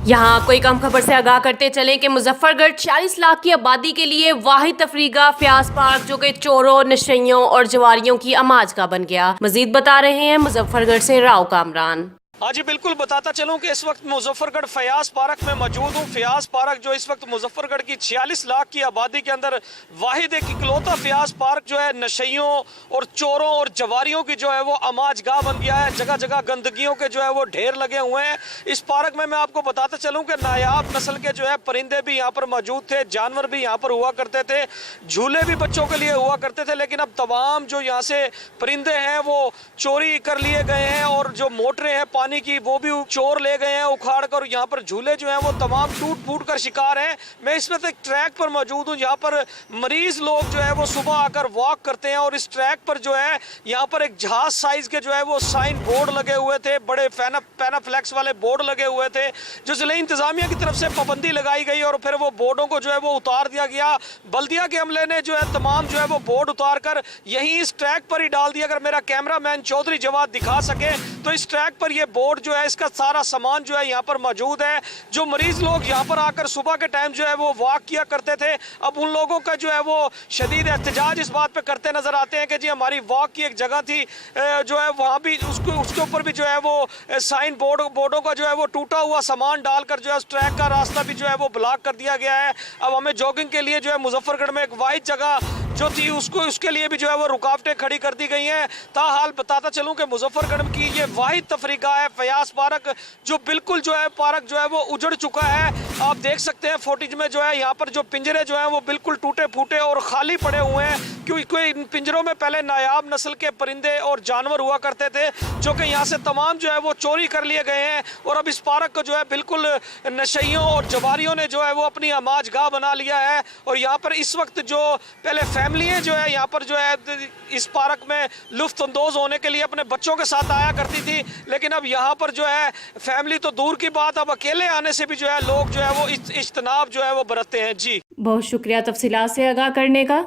यहाँ आपको एक अहम खबर से आगाह करते चलें कि मुजफ्फरगढ़ 40 लाख की आबादी के लिए वाहिद तफरीगा फ्याज पार्क जो कि चोरों, नशइयों और जवारियों की अमाजगाह बन गया। मजीद बता रहे हैं मुजफ्फरगढ़ से राव कामरान। हाँ जी, बिल्कुल बताता चलूँ कि इस वक्त मुजफ्फरगढ़ फयाज पार्क में मौजूद हूँ। फयाज पार्क जो इस वक्त मुजफ्फरगढ़ की 46 लाख की आबादी के अंदर वाहिद एक इकलौता फयाज पार्क जो है नशइयों और चोरों और जवारियों की जो है वो अमाजगाह बन गया है। जगह जगह गंदगियों के जो है वो ढेर लगे हुए हैं। इस पार्क में मैं आपको बताता चलूँ कि नायाब नस्ल के जो है परिंदे भी यहाँ पर मौजूद थे, जानवर भी यहाँ पर हुआ करते थे, झूले भी बच्चों के लिए हुआ करते थे। लेकिन अब तमाम जो यहाँ से परिंदे हैं वो चोरी कर लिए गए हैं और जो मोटरें हैं पानी की वो भी चोर ले गए हैं उखाड़ कर। यहाँ पर झूले जो हैं वो तमाम टूट फूट कर शिकार हैं। मैं इस वक्त एक ट्रैक पर मौजूद हूँ। यहाँ पर मरीज लोग जो है वो सुबह आकर वॉक करते हैं और इस ट्रैक पर जो है यहाँ पर एक जहाज साइज के जो है वो साइन बोर्ड लगे हुए थे, बड़े पैनाफ्लेक्स वाले बोर्ड लगे हुए थे जो जिले इंतजामिया की तरफ से पाबंदी लगाई गई और फिर वो बोर्डों को जो है वो उतार दिया गया। बल्दिया के अमले ने जो है तमाम जो है वो बोर्ड उतार कर यहीं इस ट्रैक पर ही डाल दिया। अगर मेरा कैमरा मैन चौधरी जवाद दिखा सके तो इस ट्रैक पर ये बोर्ड जो है इसका सारा सामान जो है यहाँ पर मौजूद है। जो मरीज लोग यहाँ पर आकर सुबह के टाइम जो है वो वॉक किया करते थे, अब उन लोगों का जो है वो शदीद एहतजाज इस बात पे करते नजर आते हैं कि जी हमारी वॉक की एक जगह थी जो है वहाँ भी उसके ऊपर भी जो है वो साइन बोर्डों का जो है वो टूटा हुआ सामान डालकर जो है उस ट्रैक का रास्ता भी जो है वो ब्लॉक कर दिया गया है। अब हमें जॉगिंग के लिए जो है मुजफ्फरगढ़ में एक वाहिद जगह जो थी उसके लिए भी जो है वो रुकावटें खड़ी कर दी गई हैं। ताहाल बताता चलूं कि मुजफ्फरगढ़ की ये वाहिद तफरीका है फयाज पार्क जो बिल्कुल जो है पार्क जो है वो उजड़ चुका है। आप देख सकते हैं फुटेज में जो है यहाँ पर जो पिंजरे जो हैं वो बिल्कुल टूटे फूटे और खाली पड़े हुए हैं क्योंकि इन पिंजरों में पहले नायाब नस्ल के परिंदे और जानवर हुआ करते थे जो कि यहाँ से तमाम जो है वो चोरी कर लिए गए हैं और अब इस पार्क को जो है बिल्कुल नशइयों और जवारियों ने जो है वो अपनी अमाजगाह बना लिया है। और यहाँ पर इस वक्त जो पहले फैमिलियाँ जो है यहाँ पर जो है इस पार्क में लुफ्त अंदोज होने के लिए अपने बच्चों के साथ आया करती थी, लेकिन अब यहाँ पर जो है फैमिली तो दूर की बात, अब अकेले आने से भी जो है लोग जो है वो इज्तनाब जो है वो बरतते हैं। जी बहुत शुक्रिया तफसीलात से आगाह करने का।